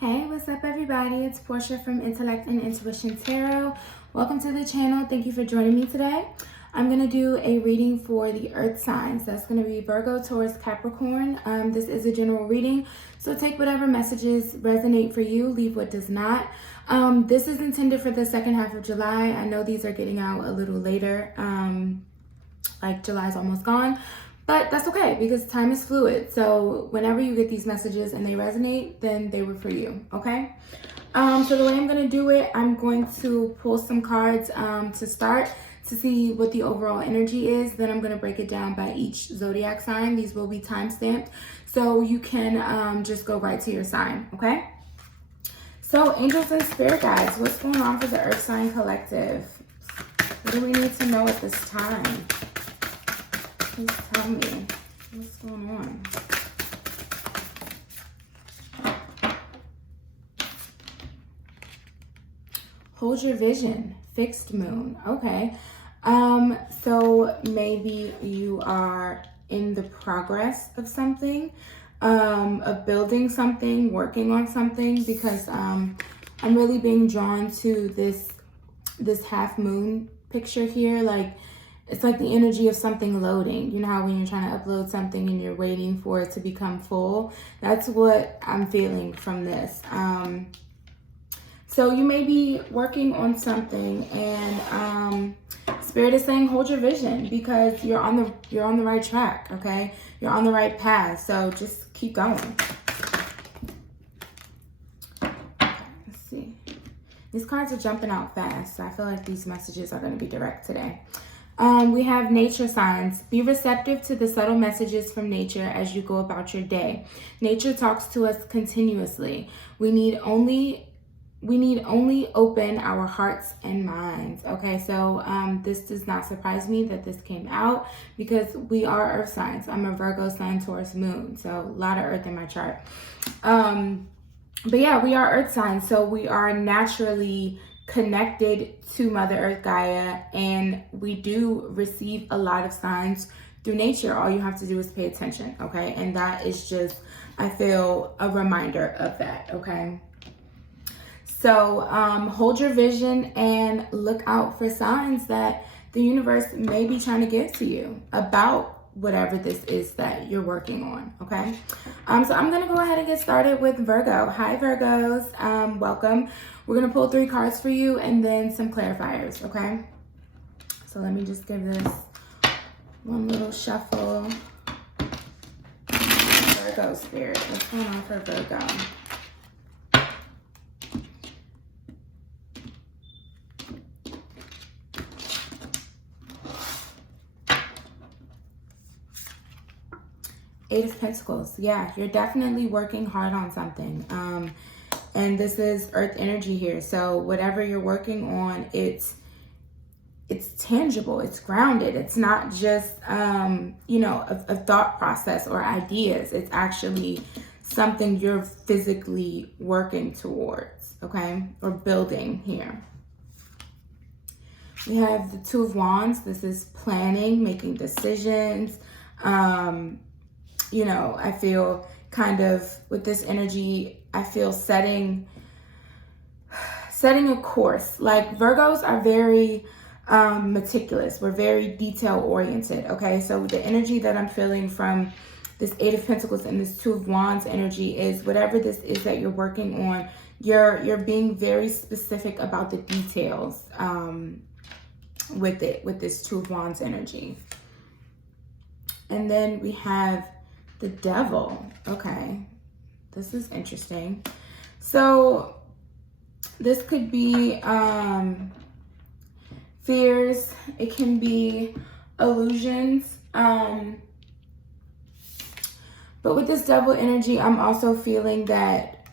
Hey, what's up everybody? It's Portia from Intellect and Intuition Tarot. Welcome to the channel. Thank you for joining me today. I'm going to do a reading for the earth signs. That's going to be Virgo, Taurus, Capricorn. This is a general reading, so take whatever messages resonate for you, leave what does not. This is intended for the second half of July. I know these are getting out a little later, like July's almost gone. But that's okay because time is fluid. So whenever you get these messages and they resonate, then they were for you, okay? So the way I'm going to do it, I'm going to pull some cards to start to see what the overall energy is. Then I'm going to break it down by each zodiac sign. These will be time-stamped, so you can just go right to your sign, okay? So angels and spirit guides, what's going on for the Earth Sign Collective? What do we need to know at this time? Please tell me what's going on. Hold your vision, fixed moon. Okay. So maybe you are in the progress of something, of building something, working on something, because I'm really being drawn to this half moon picture here. Like, it's like the energy of something loading. You know how when you're trying to upload something and you're waiting for it to become full? That's what I'm feeling from this. So you may be working on something, and Spirit is saying hold your vision because you're on the right track, okay? You're on the right path. So just keep going. Let's see. These cards are jumping out fast, so I feel like these messages are going to be direct today. We have nature signs. Be receptive to the subtle messages from nature as you go about your day. Nature talks to us continuously. We need only open our hearts and minds. Okay, so this does not surprise me that this came out because we are earth signs. I'm a Virgo sun, Taurus moon, so a lot of earth in my chart. But yeah, we are earth signs, so we are naturally connected to Mother Earth Gaia, and we do receive a lot of signs through nature. All you have to do is pay attention, okay? And that is just, I feel, a reminder of that, okay? So hold your vision and look out for signs that the universe may be trying to give to you about whatever this is that you're working on, okay? So I'm gonna go ahead and get started with Virgo. Hi Virgos, welcome. We're gonna pull 3 cards for you and then some clarifiers, okay? So let me just give this one little shuffle. Virgo spirit, what's going on for Virgo? Eight of Pentacles. Yeah, you're definitely working hard on something. And this is earth energy here. So whatever you're working on, it's tangible, it's grounded. It's not just, you know, a thought process or ideas. It's actually something you're physically working towards, okay? Or building here. We have the Two of Wands. This is planning, making decisions, you know, I feel kind of with this energy, I feel setting a course. Like Virgos are very meticulous. We're very detail oriented. Okay, so the energy that I'm feeling from this Eight of Pentacles and this Two of Wands energy is whatever this is that you're working on, you're being very specific about the details with it, with this Two of Wands energy. And then we have the Devil. Okay, this is interesting. So this could be fears. It can be illusions. But with this Devil energy, I'm also feeling that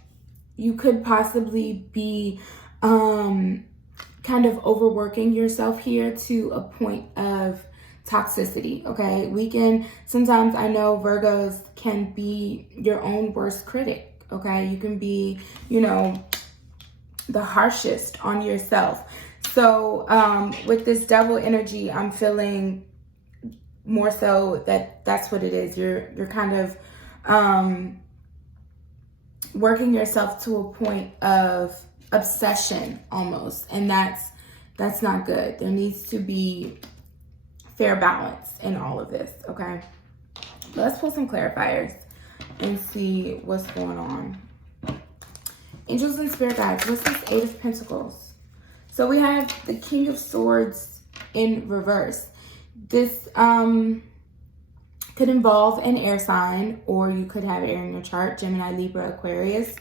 you could possibly be kind of overworking yourself here to a point of toxicity, okay? We can, sometimes I know Virgos can be your own worst critic, okay? You can be, you know, the harshest on yourself. So with this Devil energy, I'm feeling more so that that's what it is. You're kind of working yourself to a point of obsession almost, and that's not good. There needs to be fair balance in all of this, okay? Let's pull some clarifiers and see what's going on. Angels and spirit guides, what's this Eight of Pentacles? So we have the King of Swords in reverse. This could involve an air sign, or you could have air in your chart, Gemini, Libra, Aquarius.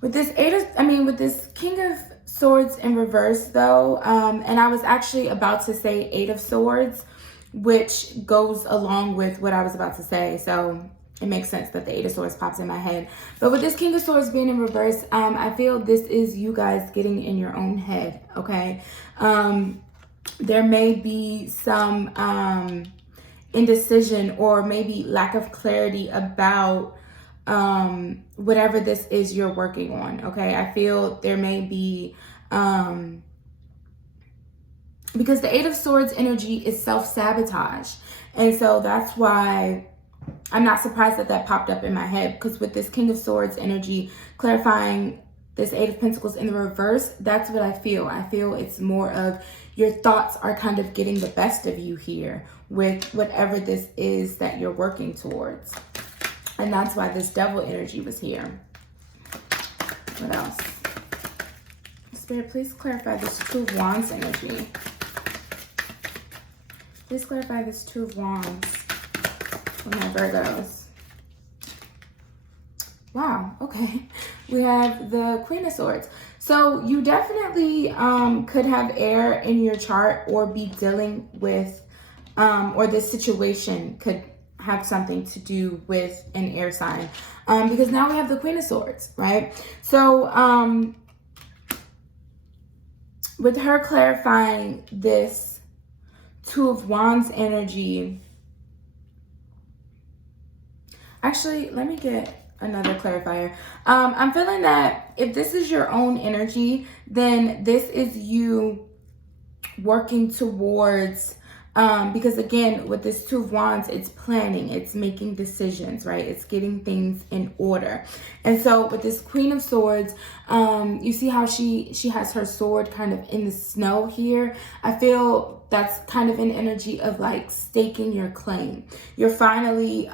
With this King of Swords in reverse though, and I was actually about to say Eight of Swords, which goes along with what I was about to say. So it makes sense that the Eight of Swords pops in my head. But with this King of Swords being in reverse, I feel this is you guys getting in your own head, okay? There may be some indecision or maybe lack of clarity about whatever this is you're working on, okay? I feel there may be, because the Eight of Swords energy is self-sabotage. And so that's why I'm not surprised that that popped up in my head, because with this King of Swords energy clarifying this Eight of Pentacles in the reverse, that's what I feel. I feel it's more of your thoughts are kind of getting the best of you here with whatever this is that you're working towards. And that's why this Devil energy was here. What else? Spirit, please clarify this Two of Wands energy. Please clarify this Two of Wands for my Virgos. Wow, okay. We have the Queen of Swords. So you definitely could have air in your chart, or be dealing with, or this situation could have something to do with an air sign. Because now we have the Queen of Swords, right? So with her clarifying this Two of Wands energy, actually, let me get another clarifier. I'm feeling that if this is your own energy, then this is you working towards, because again, with this Two of Wands, it's planning, it's making decisions, right? It's getting things in order. And so with this Queen of Swords, you see how she has her sword kind of in the snow here. I feel that's kind of an energy of like staking your claim. You're finally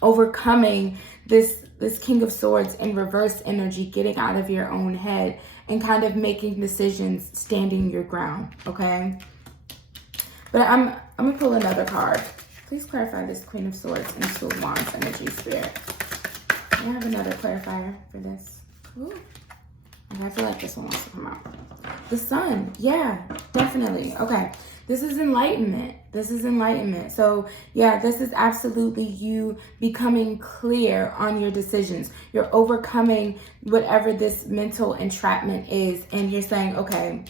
overcoming this King of Swords in reverse energy, getting out of your own head and kind of making decisions, standing your ground, okay? But I'm gonna pull another card. Please clarify this Queen of Swords and Two of Wands energy, Spirit. I have another clarifier for this. Ooh. Okay, I feel like this one wants to come out. The Sun, yeah, definitely. Okay, this is enlightenment. This is enlightenment. So yeah, this is absolutely you becoming clear on your decisions. You're overcoming whatever this mental entrapment is, and you're saying, okay,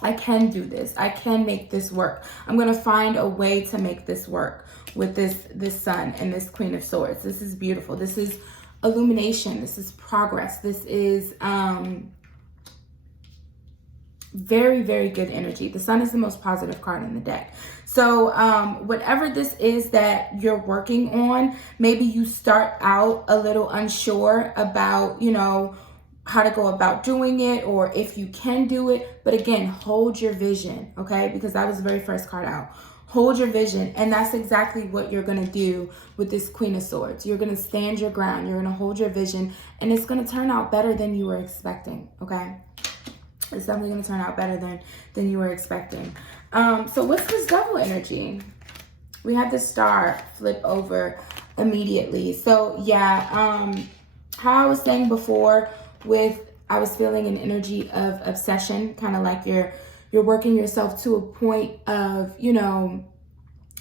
I can do this. I can make this work. I'm going to find a way to make this work with this Sun and this Queen of Swords. This is beautiful. This is illumination. This is progress. This is very, very good energy. The Sun is the most positive card in the deck. So whatever this is that you're working on, maybe you start out a little unsure about, you know, how to go about doing it, or if you can do it. But again, hold your vision, okay? Because that was the very first card out. Hold your vision. And that's exactly what you're going to do with this Queen of Swords. You're going to stand your ground. You're going to hold your vision, and it's going to turn out better than you were expecting, okay? It's definitely going to turn out better than you were expecting. So what's this Devil energy? We have the Star flip over immediately. So yeah, how I was saying before, I was feeling an energy of obsession, kind of like you're working yourself to a point of, you know,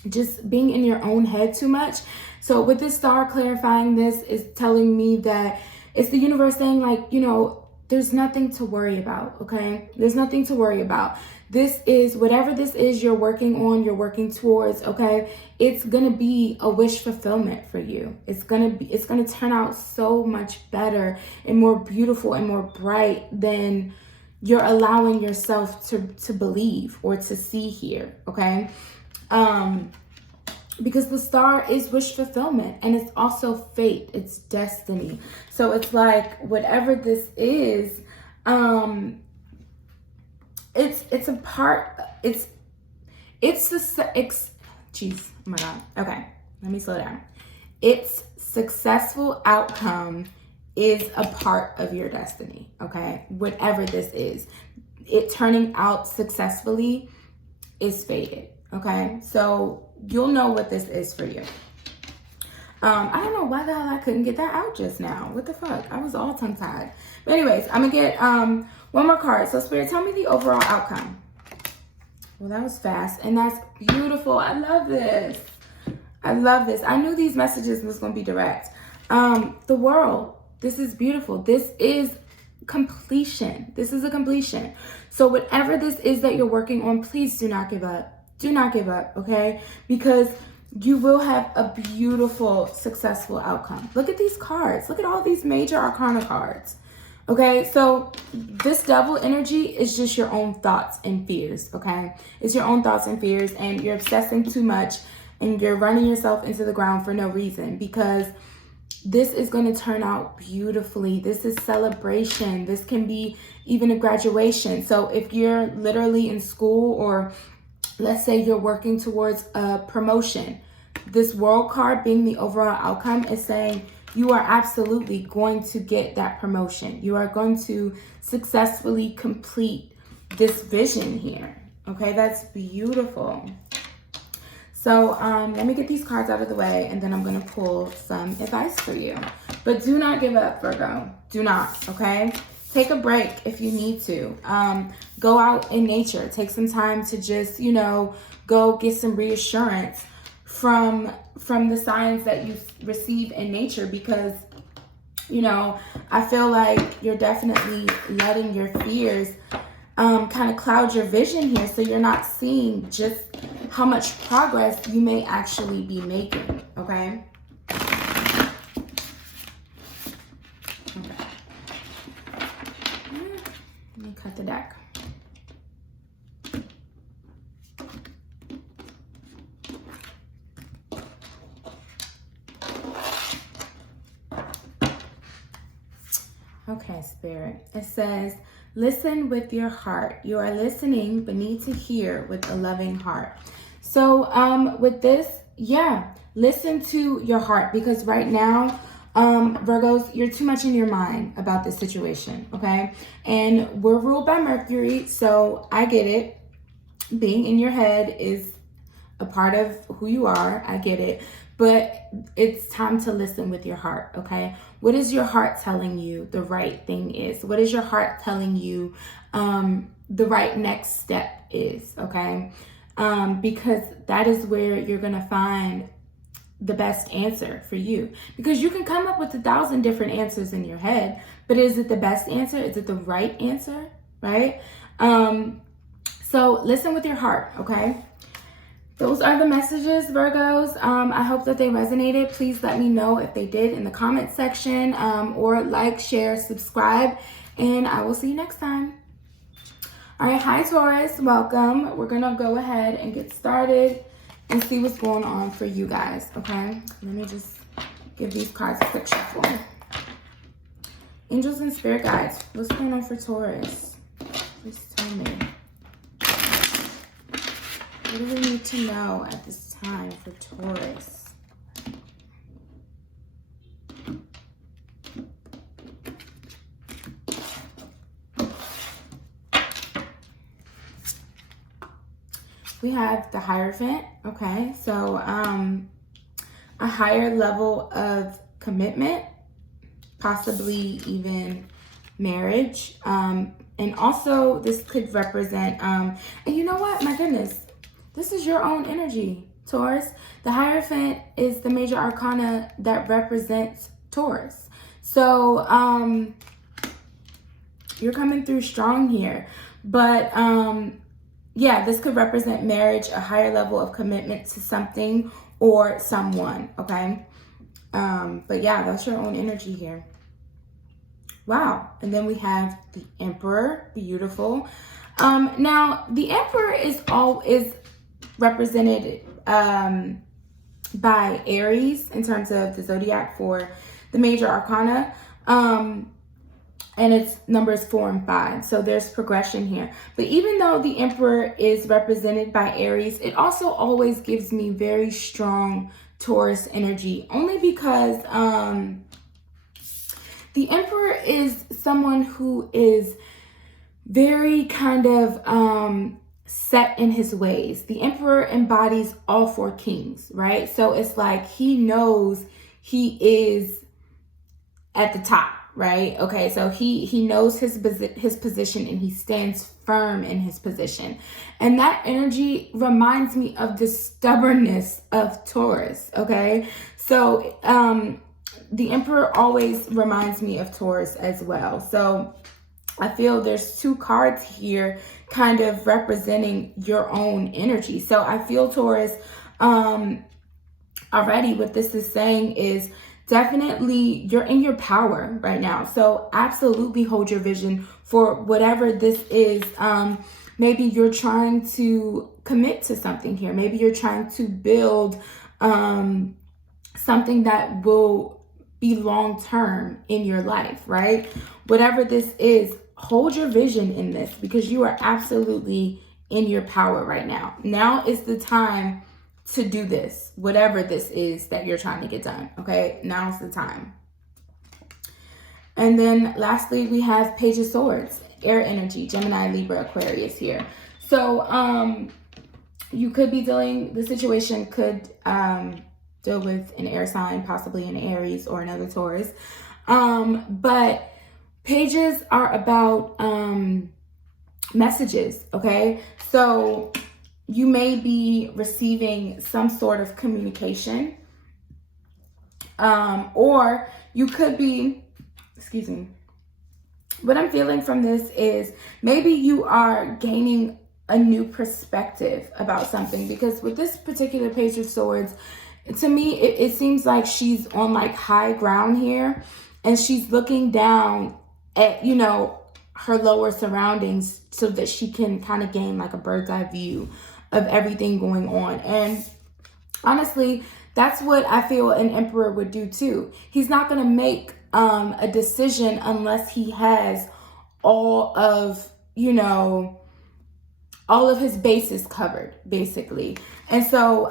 just being in your own head too much. So with this Star clarifying this is telling me that it's the universe saying, like, you know, there's nothing to worry about, okay? There's nothing to worry about. This is, whatever this is you're working on, you're working towards, okay? It's going to be a wish fulfillment for you. It's going to turn out so much better and more beautiful and more bright than you're allowing yourself to believe or to see here, okay? because the star is wish fulfillment, and it's also fate, it's destiny. So it's like whatever this is, it's a part, jeez, oh my God. Okay, let me slow down. Its successful outcome is a part of your destiny, okay? Whatever this is, it turning out successfully is fated, okay? So you'll know what this is for you. I don't know why the hell I couldn't get that out just now. What the fuck? I was all tongue-tied. But anyways, I'm gonna get one more card. So Spirit, tell me the overall outcome. Well, that was fast, and that's beautiful. I love this. I love this. I knew these messages was gonna be direct. The world. This is beautiful. This is completion. This is a completion. So whatever this is that you're working on, please do not give up. Do not give up, okay? Because you will have a beautiful, successful outcome. Look at these cards. Look at all these major arcana cards. Okay, so this Devil energy is just your own thoughts and fears, okay? It's your own thoughts and fears, and you're obsessing too much, and you're running yourself into the ground for no reason, because this is going to turn out beautifully. This is celebration. This can be even a graduation. So if you're literally in school, or let's say you're working towards a promotion, this World card being the overall outcome is saying you are absolutely going to get that promotion. You are going to successfully complete this vision here. Okay, that's beautiful. So let me get these cards out of the way, and then I'm going to pull some advice for you. But do not give up, Virgo. Do not, okay? Take a break if you need to. Go out in nature. Take some time to just, you know, go get some reassurance from the signs that you receive in nature, because, you know, I feel like you're definitely letting your fears kind of cloud your vision here, so you're not seeing just how much progress you may actually be making, okay? Okay. Let me cut the deck. Okay, Spirit. It says, listen with your heart. You are listening, but need to hear with a loving heart. So with this, yeah, listen to your heart, because right now, Virgos, you're too much in your mind about this situation, okay? And we're ruled by Mercury, so I get it. Being in your head is a part of who you are. I get it. But it's time to listen with your heart, okay? What is your heart telling you the right thing is? What is your heart telling you the right next step is, okay? Because that is where you're going to find the best answer for you. Because you can come up with 1,000 different answers in your head, but is it the best answer? Is it the right answer, right? So listen with your heart, okay? Those are the messages, Virgos. I hope that they resonated. Please let me know if they did in the comment section, or like, share, subscribe, and I will see you next time. All right, hi Taurus, welcome. We're gonna go ahead and get started and see what's going on for you guys, okay? Let me just give these cards a quick shuffle. Angels and spirit guides, what's going on for Taurus? Please tell me. What do we need to know at this time for Taurus? We have the Hierophant, okay? So a higher level of commitment, possibly even marriage. And also this could represent, and you know what, my goodness, this is your own energy, Taurus. The Hierophant is the major arcana that represents Taurus. So you're coming through strong here. But yeah, this could represent marriage, a higher level of commitment to something or someone, okay? But yeah, that's your own energy here. Wow. And then we have the Emperor, beautiful. Now, the Emperor is represented by Aries in terms of the zodiac for the major arcana. And its numbers 4 and 5. So there's progression here. But even though the Emperor is represented by Aries, it also always gives me very strong Taurus energy. Only because the Emperor is someone who is very kind of set in his ways. The Emperor embodies all 4 kings, right? So it's like he knows he is at the top. Right? Okay, so he knows his position and he stands firm in his position. And that energy reminds me of the stubbornness of Taurus, okay? So the Emperor always reminds me of Taurus as well. So I feel there's 2 cards here kind of representing your own energy. So I feel Taurus, already what this is saying is definitely you're in your power right now. So absolutely hold your vision for whatever this is. Maybe you're trying to commit to something here. Maybe you're trying to build something that will be long-term in your life, right? Whatever this is, hold your vision in this because you are absolutely in your power right now. Now is the time to do this, whatever this is that you're trying to get done, okay? Now's the time. And then lastly, we have Page of Swords, air energy, Gemini, Libra, Aquarius here. So you could be the situation could deal with an air sign, possibly an Aries or another Taurus. But pages are about messages, okay? So you may be receiving some sort of communication, or you could be, excuse me, what I'm feeling from this is maybe you are gaining a new perspective about something, because with this particular Page of Swords, to me, it seems like she's on like high ground here, and she's looking down at, you know, her lower surroundings so that she can kind of gain like a bird's eye view of everything going on. And honestly, that's what I feel an Emperor would do too. He's not going to make a decision unless he has all of, you know, all of his bases covered, basically. And so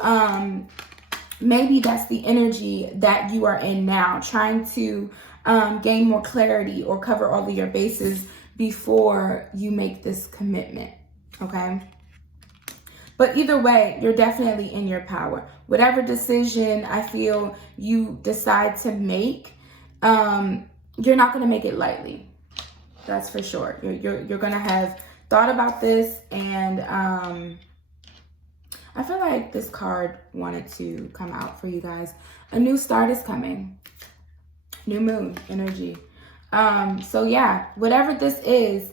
maybe that's the energy that you are in now, trying to gain more clarity or cover all of your bases before you make this commitment, okay? But either way, you're definitely in your power. Whatever decision I feel you decide to make, you're not going to make it lightly. That's for sure. You're going to have thought about this, and I feel like this card wanted to come out for you guys. A new start is coming. New moon energy. So yeah, whatever this is,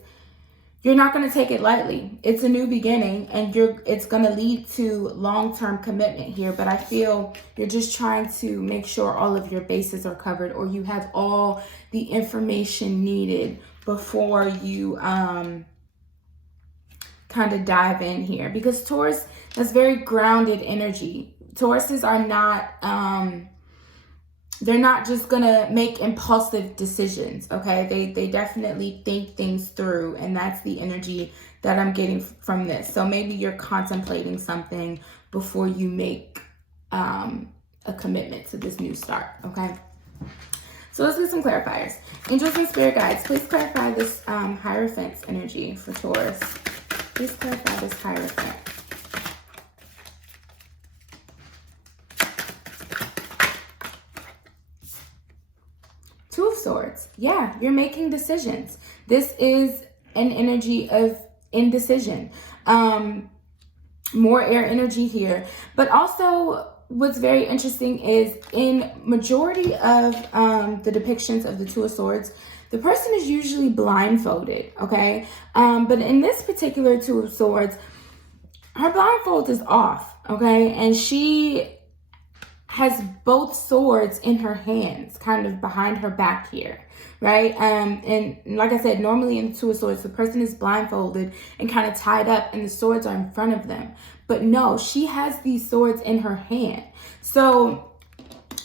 you're not going to take it lightly. It's a new beginning, and it's going to lead to long-term commitment here. But I feel you're just trying to make sure all of your bases are covered, or you have all the information needed before you kind of dive in here. Because Taurus has very grounded energy. Tauruses are not they're not just gonna make impulsive decisions, okay? They definitely think things through, and that's the energy that I'm getting from this. So maybe you're contemplating something before you make a commitment to this new start, okay? So let's get some clarifiers. Angels and spirit guides, please clarify this Hierophant's energy for Taurus. Please clarify this Hierophant. Two of Swords. Yeah, you're making decisions. This is an energy of indecision. More air energy here. But also, what's very interesting is in majority of the depictions of the Two of Swords, the person is usually blindfolded, okay? But in this particular Two of Swords, her blindfold is off, okay? And she has both swords in her hands, kind of behind her back here, right? And like I said, normally in the Two of Swords, the person is blindfolded and kind of tied up and the swords are in front of them. But no, she has these swords in her hand. So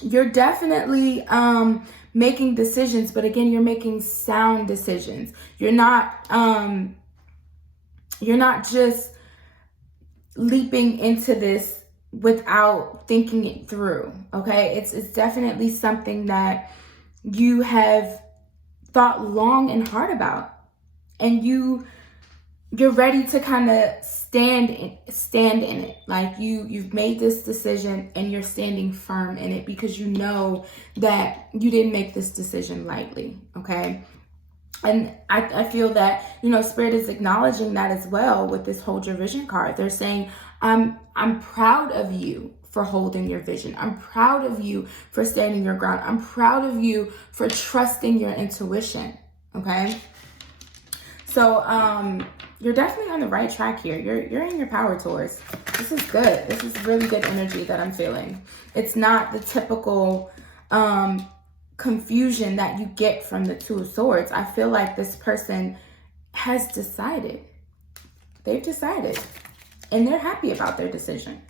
you're definitely making decisions, but again, you're making sound decisions. You're not just leaping into this without thinking it through, okay? It's definitely something that you have thought long and hard about, and you're ready to kind of stand in it. Like you've made this decision and you're standing firm in it because you know that you didn't make this decision lightly, okay? And I feel that, you know, Spirit is acknowledging that as well with this Hold Your Vision card. They're saying, I'm proud of you for holding your vision. I'm proud of you for standing your ground. I'm proud of you for trusting your intuition, okay? So you're definitely on the right track here. You're in your power, Taurus. This is good. This is really good energy that I'm feeling. It's not the typical confusion that you get from the Two of Swords. I feel like this person has decided. They've decided. And they're happy about their decision.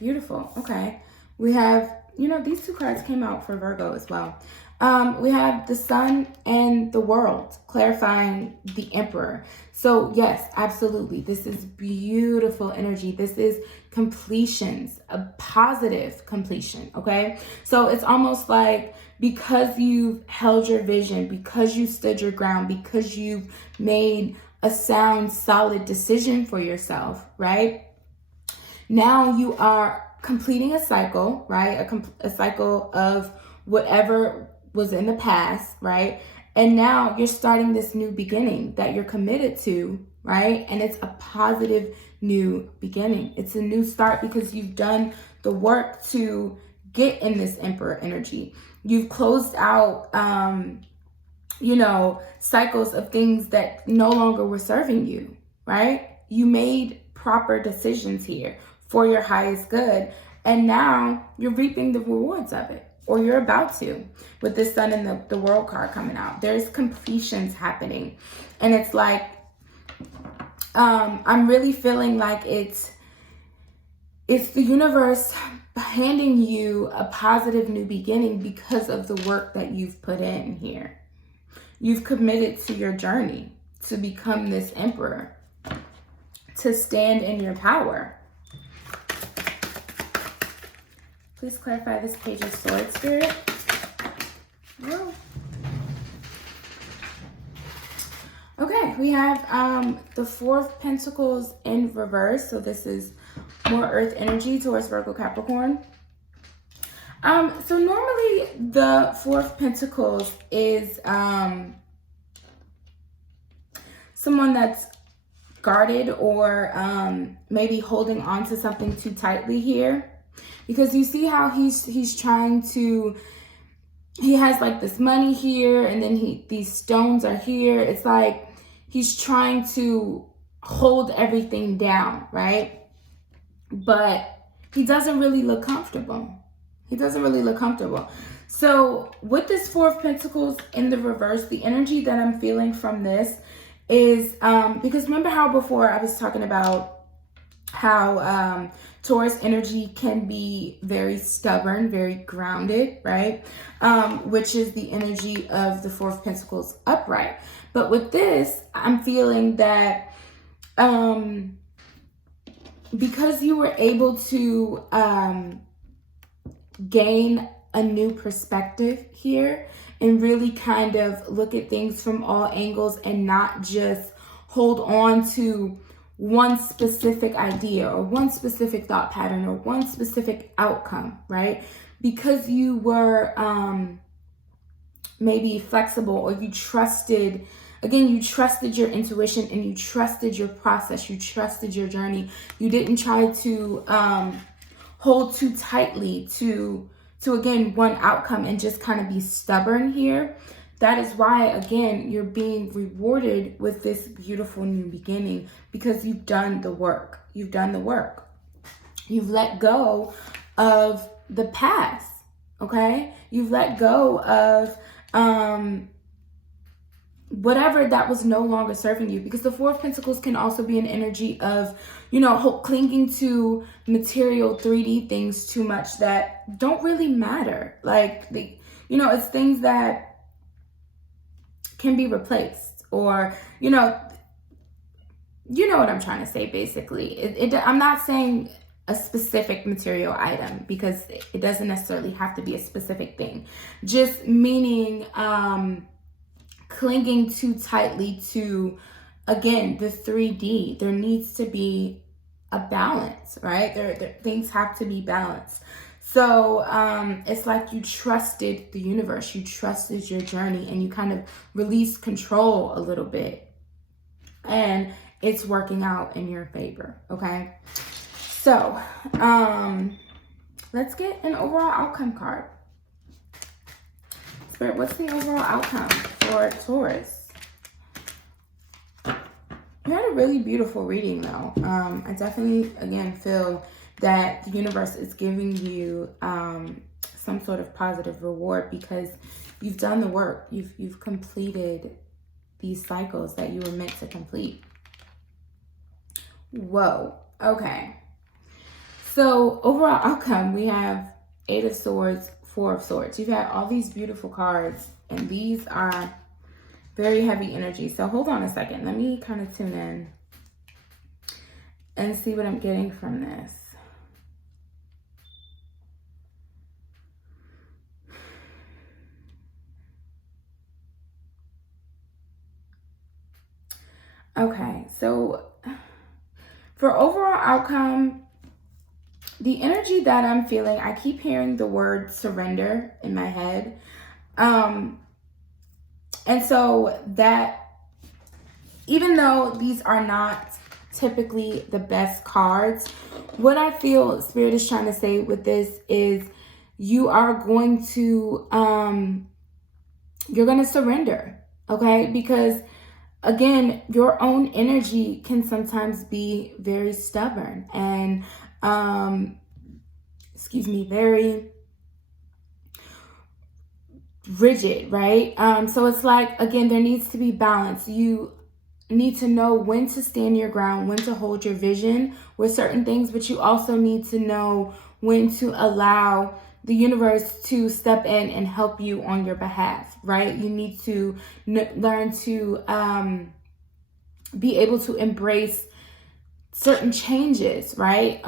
Beautiful. Okay. We have, you know, these two cards came out for Virgo as well. We have the Sun and the World, clarifying the Emperor. So yes, absolutely. This is beautiful energy. This is completions, a positive completion, okay? So it's almost like because you've held your vision, because you stood your ground, because you've made a sound, solid decision for yourself, right? Now you are completing a cycle, right? A cycle of whatever was in the past, right? And now you're starting this new beginning that you're committed to, right? And it's a positive new beginning. It's a new start because you've done the work to get in this Emperor energy. You've closed out, you know, cycles of things that no longer were serving you, right? You made proper decisions here for your highest good. And now you're reaping the rewards of it. Or you're about to, with the Sun and the World card coming out. There's completions happening. And it's like, I'm really feeling like it's the universe handing you a positive new beginning because of the work that you've put in here. You've committed to your journey to become this Emperor, to stand in your power. Please clarify this Page of Swords, Spirit. Whoa. Okay, we have the Four of Pentacles in reverse. So this is more earth energy towards Virgo, Capricorn. So normally the Four of Pentacles is someone that's guarded or maybe holding on to something too tightly here. Because you see how he's trying to, he has like this money here and then these stones are here. It's like he's trying to hold everything down, right? But he doesn't really look comfortable. He doesn't really look comfortable. So with this Four of Pentacles in the reverse, the energy that I'm feeling from this is, because remember how before I was talking about how Taurus energy can be very stubborn, very grounded, right? Which is the energy of the Four of Pentacles upright. But with this, I'm feeling that because you were able to gain a new perspective here and really kind of look at things from all angles and not just hold on to one specific idea or one specific thought pattern or one specific outcome, right? Because you were maybe flexible or you trusted, again, you trusted your intuition and you trusted your process, you trusted your journey. You didn't try to hold too tightly to again, one outcome and just kind of be stubborn here. That is why, again, you're being rewarded with this beautiful new beginning because you've done the work. You've done the work. You've let go of the past, okay? You've let go of whatever that was no longer serving you, because the Four of Pentacles can also be an energy of, you know, clinging to material 3D things too much that don't really matter. Like, you know, it's things that can be replaced, or, you know what I'm trying to say, basically. I'm not saying a specific material item, because it doesn't necessarily have to be a specific thing. Just meaning, clinging too tightly to, again, the 3D. There needs to be a balance, right? Things have to be balanced. So it's like you trusted the universe, you trusted your journey, and you kind of released control a little bit, and it's working out in your favor, okay? So let's get an overall outcome card. Spirit, what's the overall outcome for Taurus? You had a really beautiful reading, though. I definitely, again, feel that the universe is giving you some sort of positive reward, because you've done the work. You've completed these cycles that you were meant to complete. Whoa. Okay. So overall outcome, we have 8 of Swords, 4 of Swords. You've had all these beautiful cards, and these are very heavy energy. So hold on a second. Let me kind of tune in and see what I'm getting from this. Okay, so for overall outcome, the energy that I'm feeling, I keep hearing the word surrender in my head. And so that, even though these are not typically the best cards, what I feel Spirit is trying to say with this is you are going to, you're going to surrender, okay? Because again, your own energy can sometimes be very stubborn and, very rigid, right? So it's like, again, there needs to be balance. You need to know when to stand your ground, when to hold your vision with certain things, but you also need to know when to allow the universe to step in and help you on your behalf, right? You need to learn to be able to embrace certain changes, right?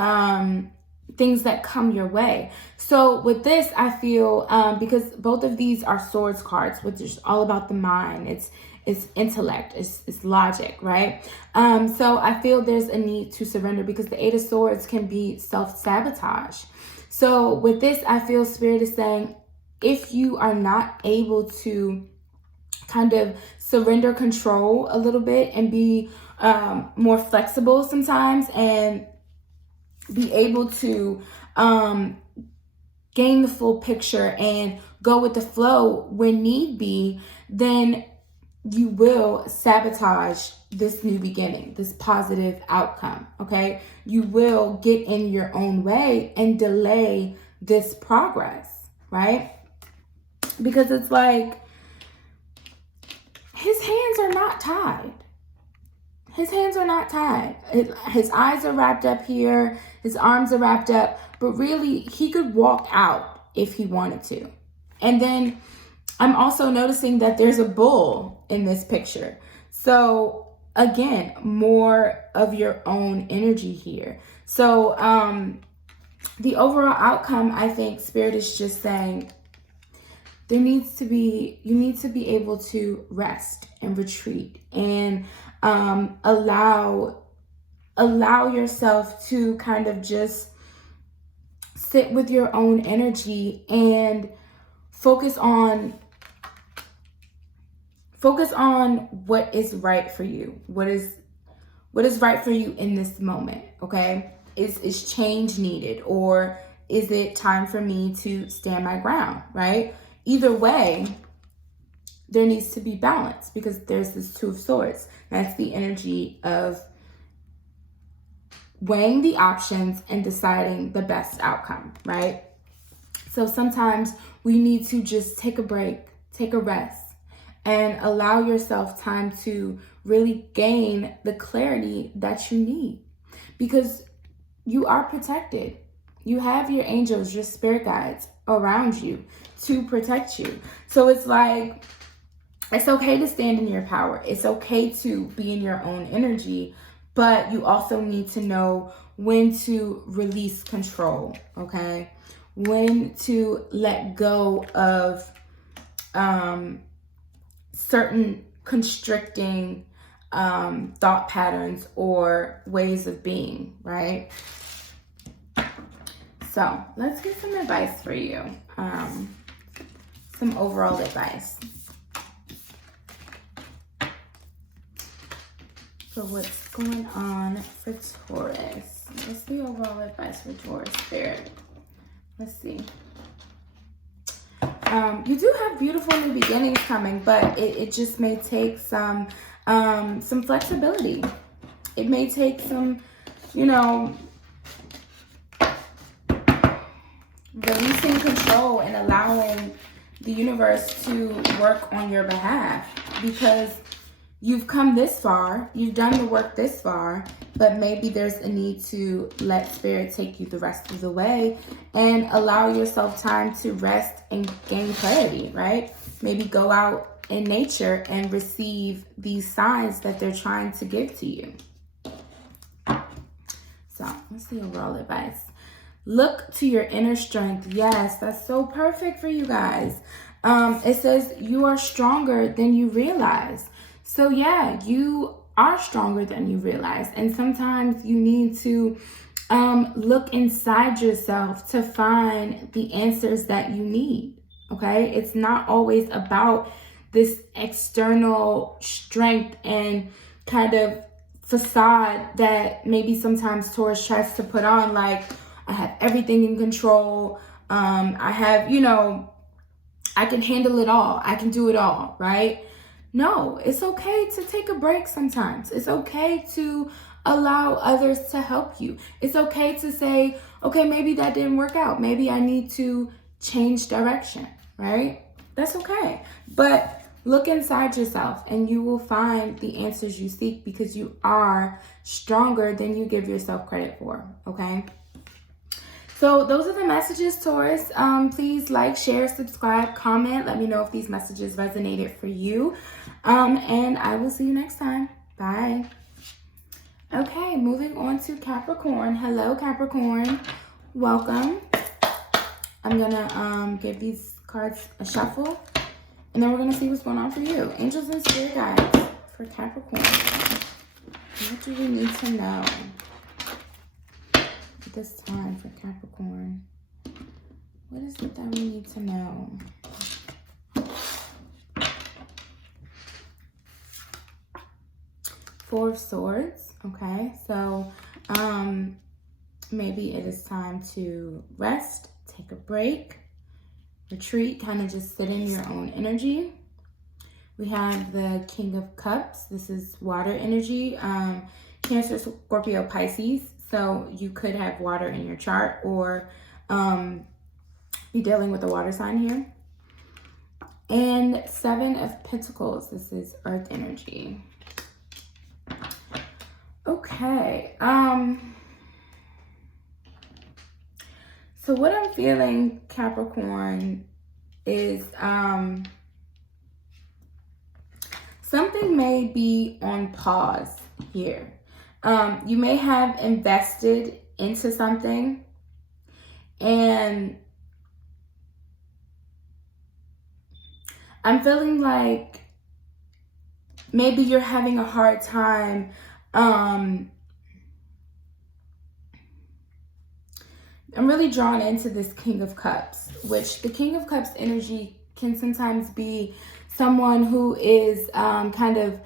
Things that come your way. So with this, I feel, because both of these are Swords cards, which is all about the mind. It's intellect, it's logic, right? So I feel there's a need to surrender, because the 8 of Swords can be self-sabotage. So with this, I feel Spirit is saying, if you are not able to kind of surrender control a little bit and be more flexible sometimes, and be able to gain the full picture and go with the flow when need be, then you will sabotage this new beginning, this positive outcome, okay? You will get in your own way and delay this progress, right? Because it's like, his hands are not tied. His hands are not tied. His eyes are wrapped up here. His arms are wrapped up. But really, he could walk out if he wanted to. And then I'm also noticing that there's a bull in this picture. So again, more of your own energy here. So the overall outcome, I think Spirit is just saying, you need to be able to rest and retreat and allow yourself to kind of just sit with your own energy and focus on what is right for you. What is right for you in this moment, okay? Is change needed, or is it time for me to stand my ground, right? Either way, there needs to be balance, because there's this 2 of Swords. That's the energy of weighing the options and deciding the best outcome, right? So sometimes we need to just take a break, take a rest, and allow yourself time to really gain the clarity that you need, because you are protected. You have your angels, your spirit guides around you to protect you. So it's like, it's okay to stand in your power. It's okay to be in your own energy, but you also need to know when to release control, okay? When to let go of certain constricting thought patterns or ways of being, right? So let's get some advice for you. Some overall advice. So what's going on for Taurus? What's the overall advice for Taurus Spirit? Let's see. You do have beautiful new beginnings coming, but it just may take some flexibility. It may take some, releasing control and allowing the universe to work on your behalf, because you've come this far, you've done the work this far, but maybe there's a need to let spirit take you the rest of the way and allow yourself time to rest and gain clarity, right? Maybe go out in nature and receive these signs that they're trying to give to you. So what's the overall advice? Look to your inner strength. Yes, that's so perfect for you guys. It says you are stronger than you realize. So yeah, you are stronger than you realize. And sometimes you need to look inside yourself to find the answers that you need, okay? It's not always about this external strength and kind of facade that maybe sometimes Taurus tries to put on, like, I have everything in control. I have, I can handle it all. I can do it all, right? No, it's okay to take a break sometimes. It's okay to allow others to help you. It's okay to say, okay, maybe that didn't work out. Maybe I need to change direction, right? That's okay. But look inside yourself and you will find the answers you seek, because you are stronger than you give yourself credit for, okay? So those are the messages, Taurus. Please like, share, subscribe, comment. Let me know if these messages resonated for you. And I will see you next time. Bye. Okay, moving on to Capricorn. Hello, Capricorn. Welcome. I'm going to give these cards a shuffle, and then we're going to see what's going on for you. Angels and spirit guides for Capricorn. What do we need to know this time for Capricorn? What is it that we need to know? Four of Swords. Okay, so maybe it is time to rest, take a break, retreat, kind of just sit in your own energy. We have the King of Cups. This is water energy. Cancer, Scorpio, Pisces. So you could have water in your chart, or be dealing with a water sign here. And Seven of Pentacles. This is earth energy. Okay. So what I'm feeling, Capricorn, is something may be on pause here. You may have invested into something, and I'm feeling like maybe you're having a hard time I'm really drawn into this King of Cups, which the King of Cups energy can sometimes be someone who is kind of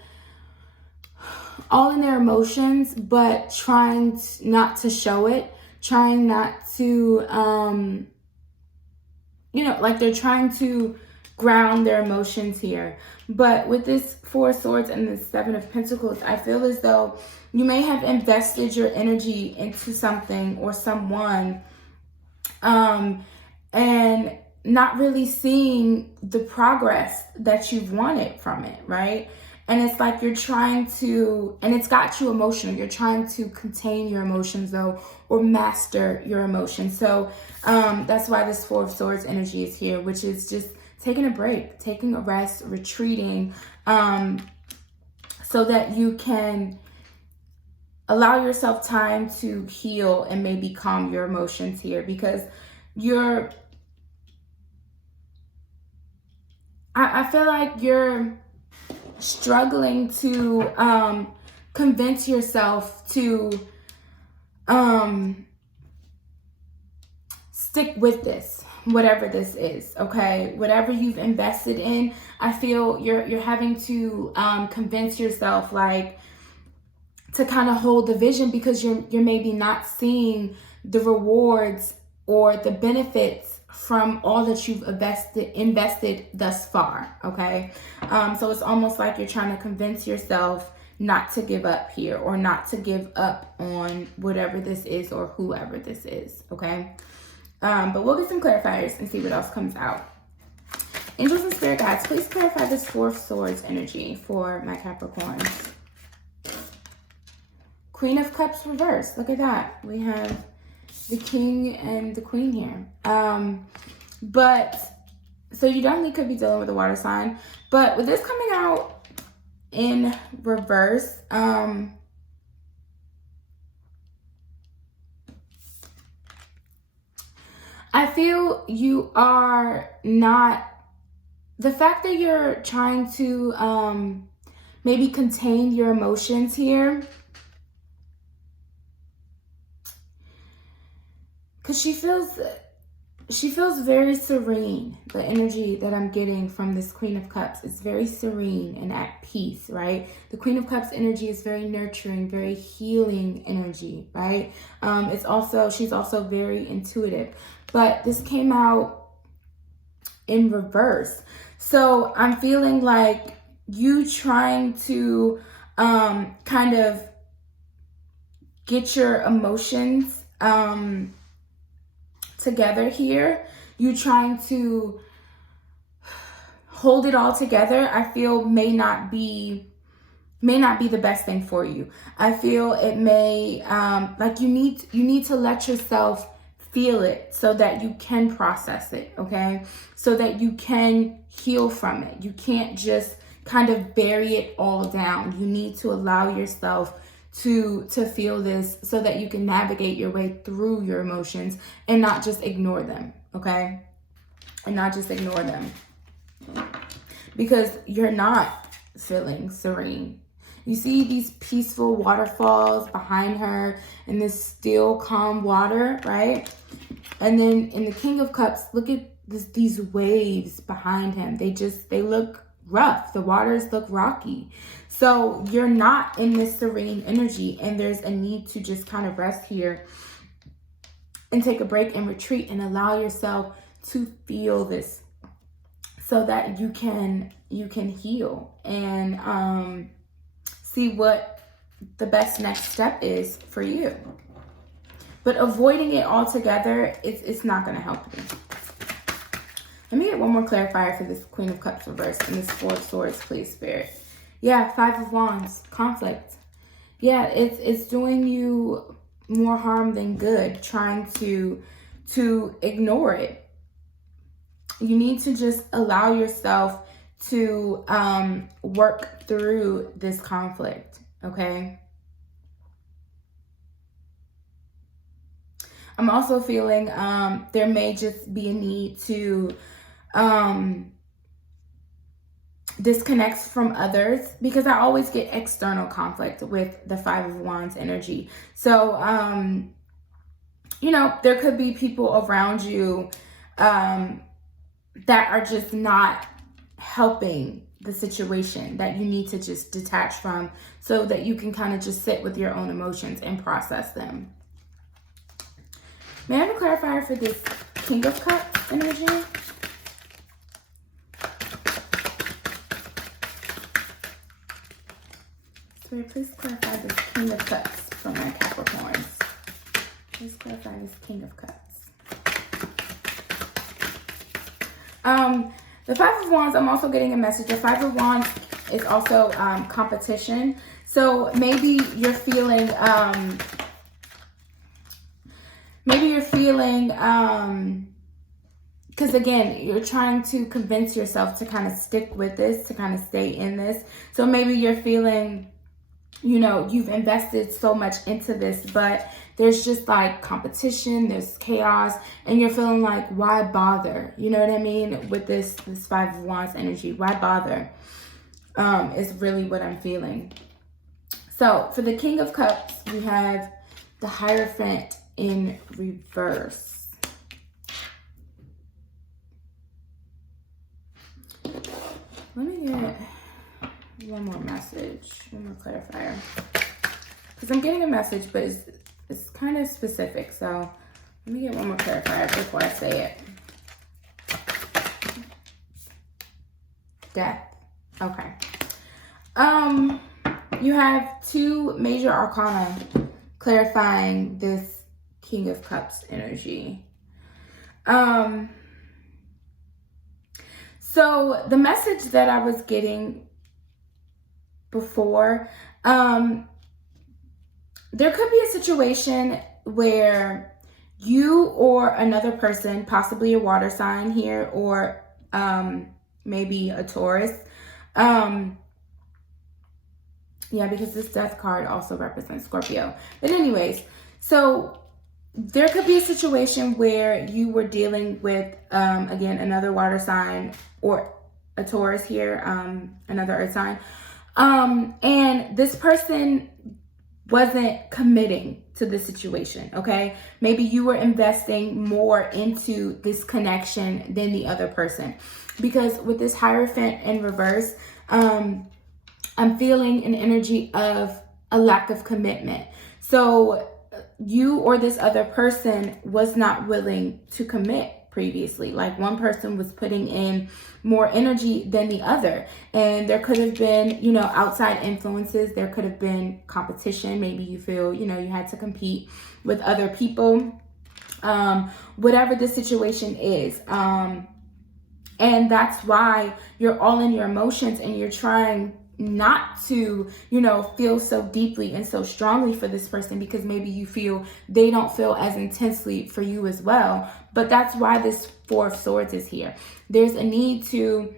all in their emotions, but trying not to show it, trying not to, like they're trying to ground their emotions here. But with this Four of Swords and the Seven of Pentacles, I feel as though you may have invested your energy into something or someone, and not really seeing the progress that you've wanted from it, right? And it's like you're trying to, and it's got you emotional. You're trying to contain your emotions though, or master your emotions. So that's why this Four of Swords energy is here, which is just taking a break, taking a rest, retreating, so that you can allow yourself time to heal and maybe calm your emotions here, because I feel like you're struggling to convince yourself to stick with this, whatever this is, okay? Whatever you've invested in, I feel you're having to convince yourself, like, to kind of hold the vision, because you're maybe not seeing the rewards or the benefits from all that you've invested thus far, okay? So it's almost like you're trying to convince yourself not to give up here, or not to give up on whatever this is or whoever this is, okay? But we'll get some clarifiers and see what else comes out. Angels and spirit guides, please clarify this Four of Swords energy for my Capricorns. Queen of Cups reversed. Look at that. We have the King and the Queen here. But so you definitely could be dealing with a water sign. But with this coming out in reverse, I feel you are not, the fact that you're trying to maybe contain your emotions here, because she feels very serene. The energy that I'm getting from this Queen of Cups is very serene and at peace, right? The Queen of Cups energy is very nurturing, very healing energy, right? She's also very intuitive. But this came out in reverse. So I'm feeling like you trying to kind of get your emotions together here. You trying to hold it all together, I feel may not be the best thing for you. I feel it may like you need to let yourself feel it so that you can process it, okay? So that you can heal from it. You can't just kind of bury it all down. You need to allow yourself to feel this so that you can navigate your way through your emotions and not just ignore them, okay? And not just ignore them. Because you're not feeling serene. You see these peaceful waterfalls behind her and this still calm water, right? And then in the King of Cups, look at these waves behind him. They look rough. The waters look rocky. So you're not in this serene energy, and there's a need to just kind of rest here and take a break and retreat and allow yourself to feel this so that you can heal and see what the best next step is for you. But avoiding it altogether, it's not going to help you. Let me get one more clarifier for this Queen of Cups reversed and this Four of Swords, please, Spirit. Yeah, Five of Wands, conflict. Yeah, it's doing you more harm than good, trying to ignore it. You need to just allow yourself to work through this conflict, okay? I'm also feeling there may just be a need to disconnect from others, because I always get external conflict with the Five of Wands energy. So, you know, there could be people around you that are just not helping the situation, that you need to just detach from so that you can kind of just sit with your own emotions and process them. May I have a clarifier for this King of Cups energy? Spirit, please clarify this King of Cups for my Capricorns. Please clarify this King of Cups. The Five of Wands, I'm also getting a message. The Five of Wands is also competition. So maybe you're feeling, because again, you're trying to convince yourself to kind of stick with this, to kind of stay in this. So maybe you're feeling, you know, you've invested so much into this, but there's just like competition, there's chaos, and you're feeling like, why bother? You know what I mean? With this Five of Wands energy, why bother? Is really what I'm feeling. So for the King of Cups, we have the Hierophant in reverse. Let me get one more message, one more clarifier. Because I'm getting a message, but it's kind of specific. So let me get one more clarifier before I say it. Death. Okay. You have two major arcana clarifying this King of Cups energy. So the message that I was getting before, there could be a situation where you or another person, possibly a water sign here, or maybe a Taurus. Yeah, because this Death card also represents Scorpio. But anyways, so there could be a situation where you were dealing with, again, another water sign or a Taurus here, another earth sign. And this person wasn't committing to the situation, okay? Maybe you were investing more into this connection than the other person. Because with this Hierophant in reverse, I'm feeling an energy of a lack of commitment. So you or this other person was not willing to commit previously. Like one person was putting in more energy than the other. And there could have been, you know, outside influences. There could have been competition. Maybe you feel, you know, you had to compete with other people. Whatever the situation is. And that's why you're all in your emotions and you're trying not to, you know, feel so deeply and so strongly for this person because maybe you feel they don't feel as intensely for you as well. But that's why this Four of Swords is here. There's a need to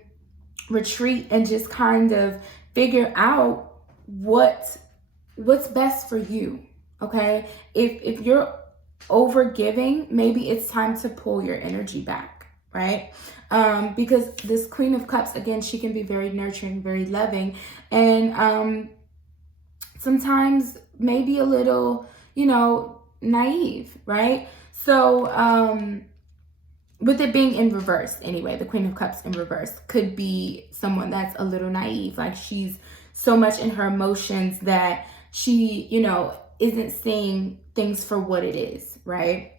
retreat and just kind of figure out what's best for you, okay? If you're over giving, maybe it's time to pull your energy back, right? Because this Queen of Cups, again, she can be very nurturing, very loving, and sometimes maybe a little, you know, naive, right? So with it being in reverse, anyway, the Queen of Cups in reverse could be someone that's a little naive, like she's so much in her emotions that she, you know, isn't seeing things for what it is, right?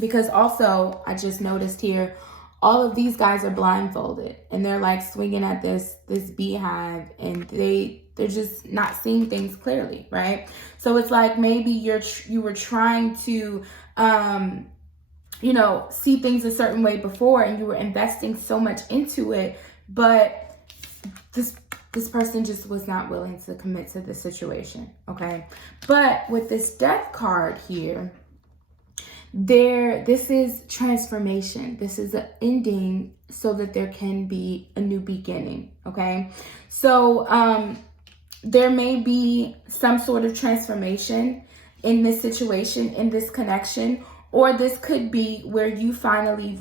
Because also, I just noticed here, all of these guys are blindfolded and they're like swinging at this beehive and they're just not seeing things clearly, right? So it's like maybe you were trying to, you know, see things a certain way before and you were investing so much into it, but this person just was not willing to commit to the situation, okay? But with this Death card here, this is transformation. This is an ending so that there can be a new beginning, okay? So there may be some sort of transformation in this situation, in this connection, or this could be where you finally,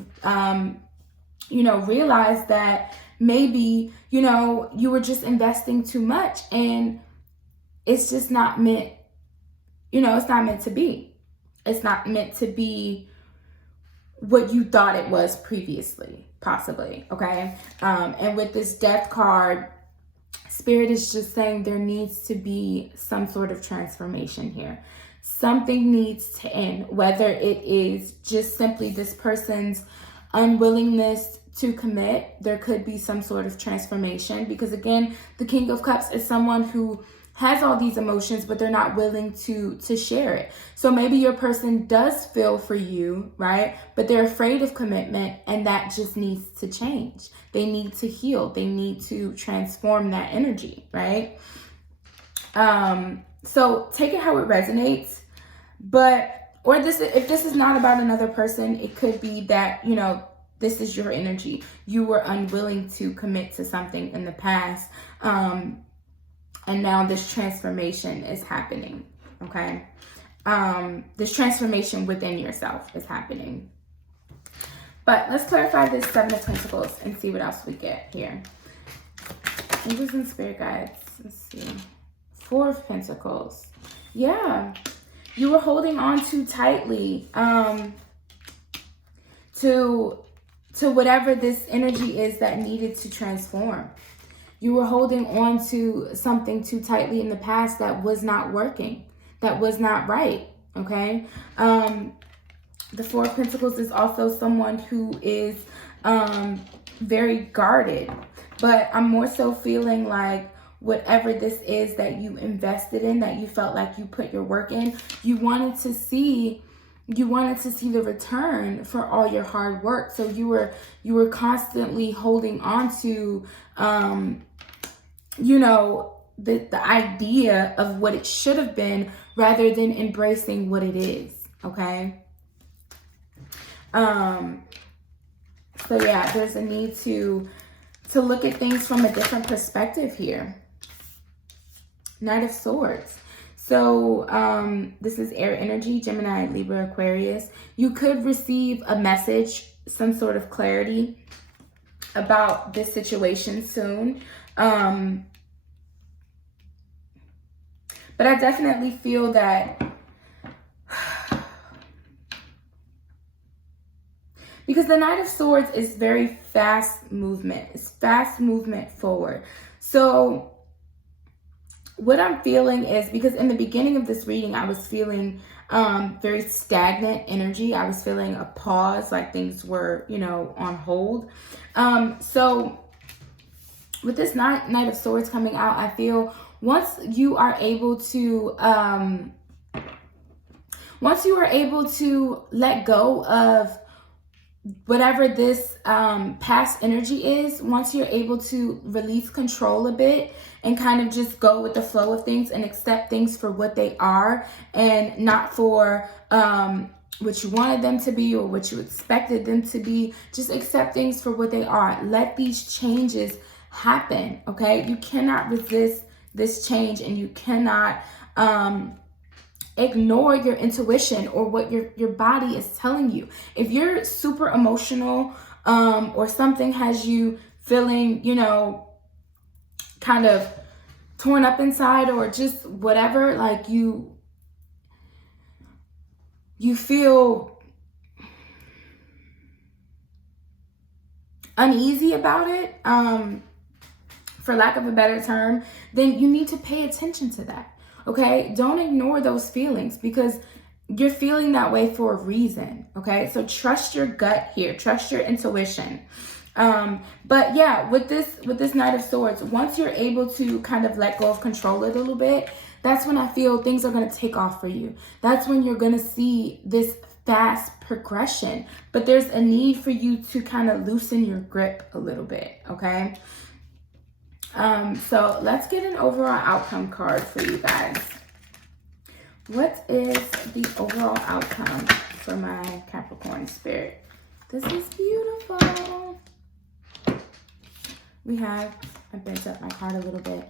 you know, realize that maybe, you know, you were just investing too much and it's just not meant, you know, it's not meant to be. It's not meant to be what you thought it was previously, possibly, okay? And with this Death card, Spirit is just saying there needs to be some sort of transformation here. Something needs to end, whether it is just simply this person's unwillingness to commit. There could be some sort of transformation because, again, the King of Cups is someone who has all these emotions, but they're not willing to share it. So maybe your person does feel for you, right? But they're afraid of commitment, and that just needs to change. They need to heal. They need to transform that energy, right? So take it how it resonates. If this is not about another person, it could be that, this is your energy. You were unwilling to commit to something in the past. And now this transformation is happening, okay? This transformation within yourself is happening. But let's clarify this Seven of Pentacles and see what else we get here. Angels and Spirit Guides. Let's see. Four of Pentacles. Yeah. You were holding on too tightly to whatever this energy is that needed to transform. You were holding on to something too tightly in the past that was not working, that was not right, okay? The Four of Pentacles is also someone who is very guarded, but I'm more so feeling like whatever this is that you invested in, that you felt like you put your work in, you wanted to see the return for all your hard work. So you were constantly holding on to the idea of what it should have been rather than embracing what it is, okay? So yeah, there's a need to look at things from a different perspective here. Knight of Swords. So this is air energy, Gemini, Libra, Aquarius. You could receive a message, some sort of clarity about this situation soon. But I definitely feel that because the Knight of Swords is very fast movement. It's fast movement forward. So what I'm feeling is, because in the beginning of this reading, I was feeling very stagnant energy. I was feeling a pause, like things were, on hold. So with this Knight of Swords coming out, I feel once you are able to let go of whatever this past energy is, once you're able to release control a bit and kind of just go with the flow of things and accept things for what they are and not for what you wanted them to be or what you expected them to be, just accept things for what they are. Let these changes happen, okay? You cannot resist this change, and you cannot ignore your intuition or what your body is telling you. If you're super emotional or something has you feeling, kind of torn up inside, or just whatever, like you feel uneasy about it, for lack of a better term, then you need to pay attention to that. Okay, don't ignore those feelings, because you're feeling that way for a reason. Okay, so trust your gut here, trust your intuition. But yeah, with this Knight of Swords, once you're able to kind of let go of control a little bit, that's when I feel things are going to take off for you. That's when you're going to see this fast progression. But there's a need for you to kind of loosen your grip a little bit. Okay. So let's get an overall outcome card for you guys. What is the overall outcome for my Capricorn spirit? This is beautiful. I bent up my card a little bit.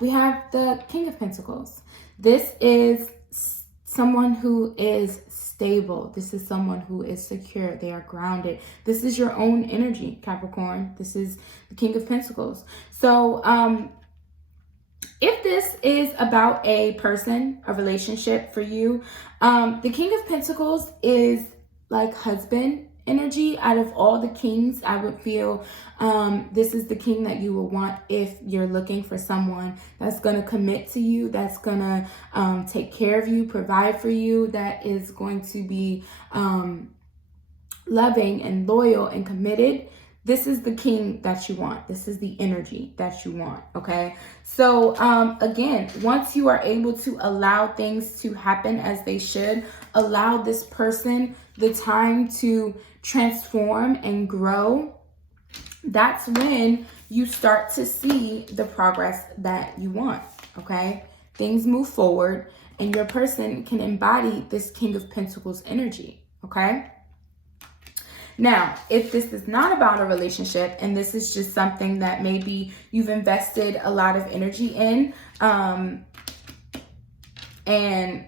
We have the King of Pentacles. This is someone who is stable. This is someone who is secure. They are grounded. This is your own energy, Capricorn. This is the King of Pentacles. So if this is about a person, a relationship for you, the King of Pentacles is like husband energy. Out of all the kings, I would feel this is the king that you will want if you're looking for someone that's going to commit to you, that's going to take care of you, provide for you, that is going to be loving and loyal and committed. this is the king that you want. This is the energy that you want, okay? So, again, once you are able to allow things to happen as they should, allow this person the time to transform and grow, that's when you start to see the progress that you want, okay? Things move forward, and your person can embody this King of Pentacles energy, okay? Now, if this is not about a relationship and this is just something that maybe you've invested a lot of energy in, and,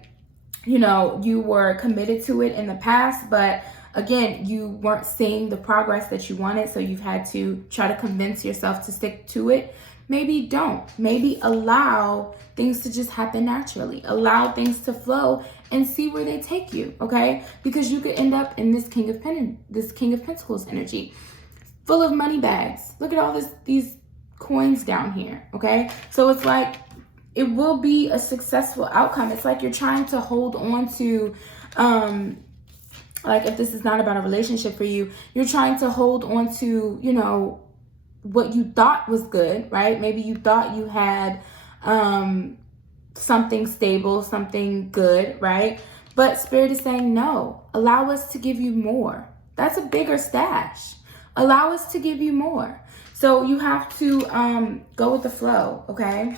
you know, you were committed to it in the past, but again, you weren't seeing the progress that you wanted, so you've had to try to convince yourself to stick to it, maybe don't. Maybe allow things to just happen naturally. Allow things to flow and see where they take you, okay? Because you could end up in this King of Pentacles energy, full of money bags. Look at all these coins down here, okay? So it's like it will be a successful outcome. It's like you're trying to hold on to, like if this is not about a relationship for you, you're trying to hold on to, you know, what you thought was good, right? Maybe you thought you had something stable, something good, right? But Spirit is saying, no, allow us to give you more. That's a bigger stash. Allow us to give you more. So you have to go with the flow, okay?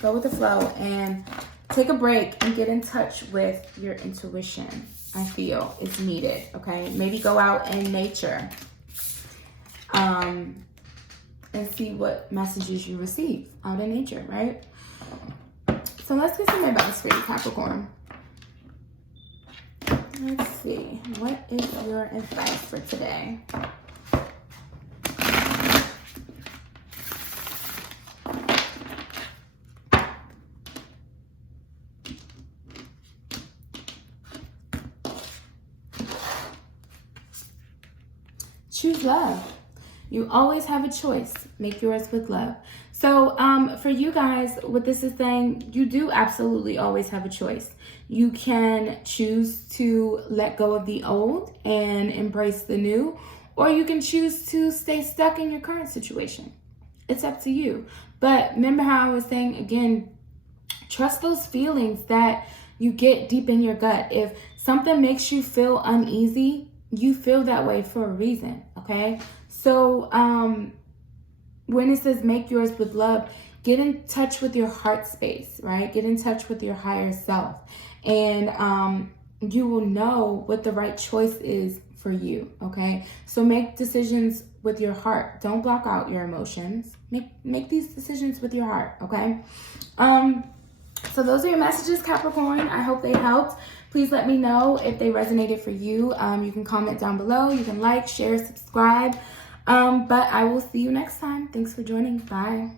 Go with the flow and take a break and get in touch with your intuition. I feel is needed, okay? Maybe go out in nature and see what messages you receive out in nature, right? So let's get some advice for you, Capricorn. Let's see. What is your advice for today? Choose love. You always have a choice. Make yours with love. So for you guys, what this is saying, you do absolutely always have a choice. You can choose to let go of the old and embrace the new, or you can choose to stay stuck in your current situation. It's up to you. But remember how I was saying, again, trust those feelings that you get deep in your gut. If something makes you feel uneasy, you feel that way for a reason, okay? So when it says make yours with love, get in touch with your heart space, right? Get in touch with your higher self. And you will know what the right choice is for you, okay? So make decisions with your heart. Don't block out your emotions. Make these decisions with your heart, okay? So those are your messages, Capricorn. I hope they helped. Please let me know if they resonated for you. You can comment down below. You can like, share, subscribe. But I will see you next time. Thanks for joining. Bye.